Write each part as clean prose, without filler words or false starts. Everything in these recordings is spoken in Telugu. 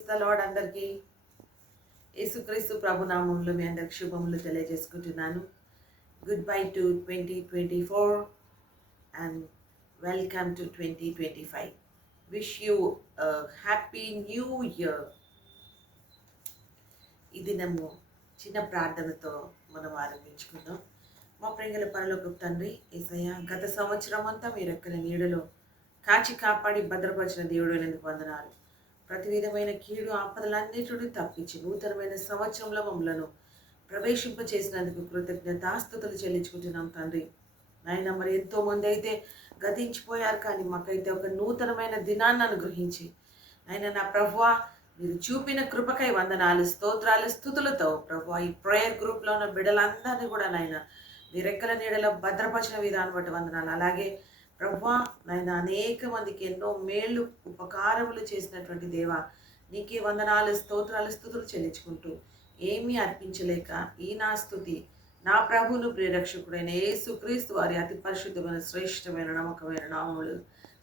లార్డ్ అందరికీ యేసుక్రీస్తు ప్రభునామంలో మీ అందరికి శుభములు తెలియజేసుకుంటున్నాను. Good bye to 2024 and welcome to 2025. Wish you happy new year. ఈ దినము చిన్న ప్రార్థనతో మనం ఆరంభించుకుందాం. మా ప్రేంగల పరలోకపు తండ్రి యేసయ్య, గత సంవత్సరం అంతా మీరు ఎక్కడ నీడలో కాచి కాపాడి భద్రపరిచిన దేవుడు అయినందుకు వందనాలు. ప్రతి విధమైన కీడు ఆపదలన్నిటిని తప్పించి నూతనమైన సంవత్సరంలో మమ్మలను ప్రవేశింపచేసినందుకు కృతజ్ఞతాస్తుతులు చెల్లించుకుంటున్నాం తండ్రి. నాయన, మరి ఎంతో మంది అయితే గతించిపోయారు, కానీ మాకైతే ఒక నూతనమైన దినాన్ని అనుగ్రహించి ఆయన నా ప్రభువా, మీరు చూపిన కృపకై వందనాలు, స్తోత్రాలు, స్తుతులతో ప్రభువా ఈ ప్రేయర్ గ్రూప్లో ఉన్న బిడ్డలందరినీ కూడా నాయన మీ రెక్కల నీడలో భద్రపరిచిన విధానం బట్టి వందనాలు. అలాగే ప్రభువా నాయన అనేక మందికి ఎన్నో మేళ్ళు ఉపకారములు చేసినటువంటి దేవా, నీకే వందనాలు, స్తోత్రాలు, స్తుతులు చెల్లించుకుంటూ ఏమీ అర్పించలేక ఈ నా స్తుతి నా ప్రభువును ప్రియరక్షకుడైన యేసుక్రీస్తు వారి అతి పరిశుద్ధమైన శ్రేష్టమైన నమ్మకమైన నామములు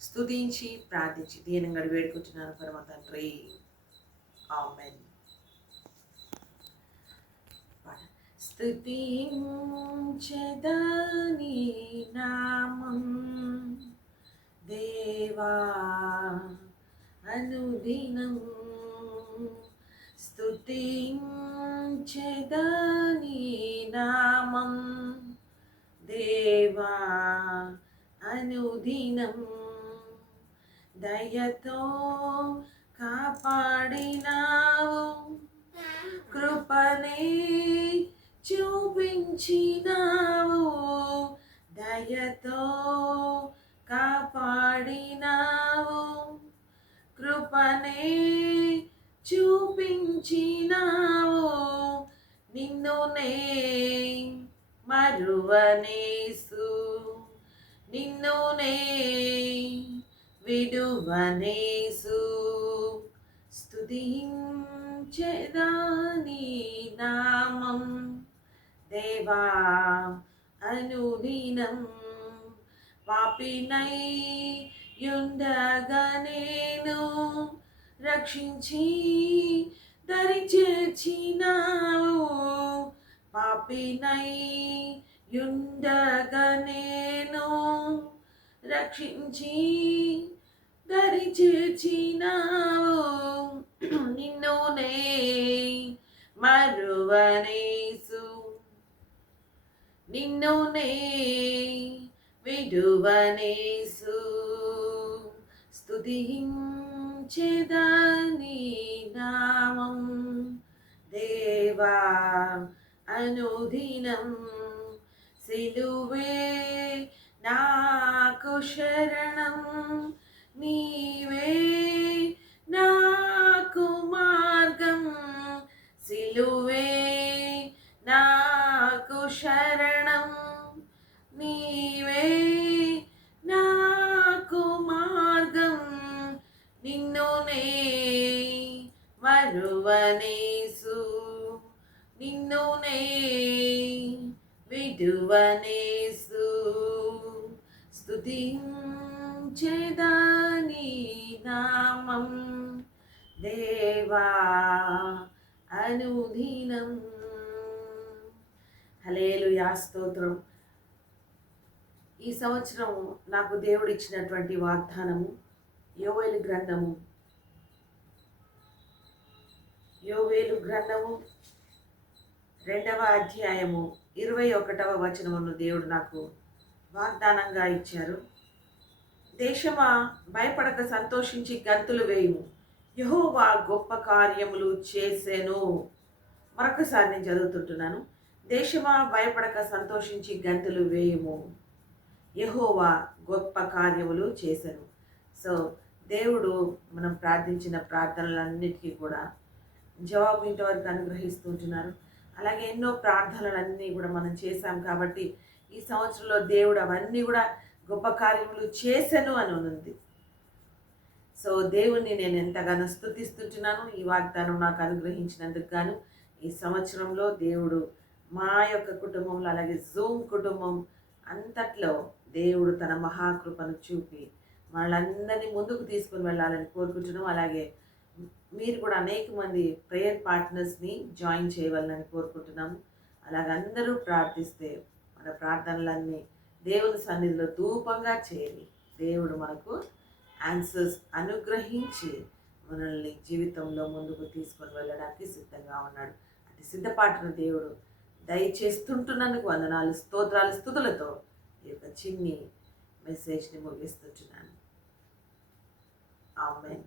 స్తుతించి ప్రార్థించి దీనంగా వేడుకుంటున్నాను పరమ తండ్రి. ఆమేన్. స్తుతించెదనీ నామం దేవా అనుదినం, స్తుతించెదనీ నామం దేవా అనుదినం. దయతో కాపాడినావు, కృపనే చూపించినావు, దయతో కాపాడినావు, కృపనే చూపించినావు. నిన్ను నే మరువనేసు, నిన్ను నే విడువనేసు, స్తుతించెదనీ నామం దేవా అనుదినం. పాపినై యుండగా నేను రక్షించి దరి చేర్చినావు, పాపినై యుండగా నేను రక్షించి దరి చేర్చినావు. నిన్ను నే మరువనేసు, నిన్ను నే విడువనేసు, స్తుతించెదనీ నామం దేవా అనుదినం. సిలువే నాకు శరణం, నీవే నాకు మార్గం, సిలువే నాకు శరణం, నీవే నాకు మార్గం. నిన్ను నే మరువనేసు, నిన్ను నే విడువనేసు, స్తుతించెదనీ నామం దేవా అనుదినం. హల్లెలూయా, స్తోత్రం. ఈ సంవత్సరం నాకు దేవుడు ఇచ్చినటువంటి వాగ్దానము యోవేలు గ్రంథము 2వ అధ్యాయము 21వ వచనమును దేవుడు నాకు వాగ్దానంగా ఇచ్చారు. దేశమా భయపడక సంతోషించి గంతులు వేయుము, యెహోవా గొప్ప కార్యములు చేసెను. మరొకసారి నేను చదువుతుంటున్నాను. దేశమా భయపడక సంతోషించి గంతులు వేయుము, యెహోవా గొప్ప కార్యములు చేసెను. సో దేవుడు మనం ప్రార్థించిన ప్రార్థనలన్నిటికీ కూడా జవాబు ఇంతవరకు అనుగ్రహిస్తుంటున్నారు. అలాగే ఎన్నో ప్రార్థనలన్నీ కూడా మనం చేశాం కాబట్టి ఈ సంవత్సరంలో దేవుడు అవన్నీ కూడా గొప్ప కార్యములు చేసెను అని ఉంది. సో దేవుణ్ణి నేను ఎంతగానో స్తుతిస్తుంటున్నాను ఈ వాగ్దానం నాకు అనుగ్రహించినందుకు గాను. ఈ సంవత్సరంలో దేవుడు మా యొక్క కుటుంబంలో, అలాగే జూమ్ కుటుంబం అంతట్లో దేవుడు తన మహాకృపను చూపి వాళ్ళందరినీ ముందుకు తీసుకుని వెళ్ళాలని కోరుకుంటున్నాం. అలాగే మీరు కూడా అనేక మంది ప్రేయర్ పార్ట్నర్స్ని జాయిన్ చేయవాలని కోరుకుంటున్నాము. అలాగ అందరూ ప్రార్థిస్తే మన ప్రార్థనలన్నీ దేవుని సన్నిధిలో ధూపంగా చేరి దేవుడు మనకు ఆన్సర్స్ అనుగ్రహించి మనల్ని జీవితంలో ముందుకు తీసుకొని వెళ్ళడానికి సిద్ధంగా ఉన్నాడు. అది సిద్ధపాటును దేవుడు దయచేస్తుంటున్నందుకు వందనాలు, స్తోత్రాలు, స్తుతులతో ఈ యొక్క చిన్ని మెసేజ్ని ముగిస్తున్నాను. ఆమేన్.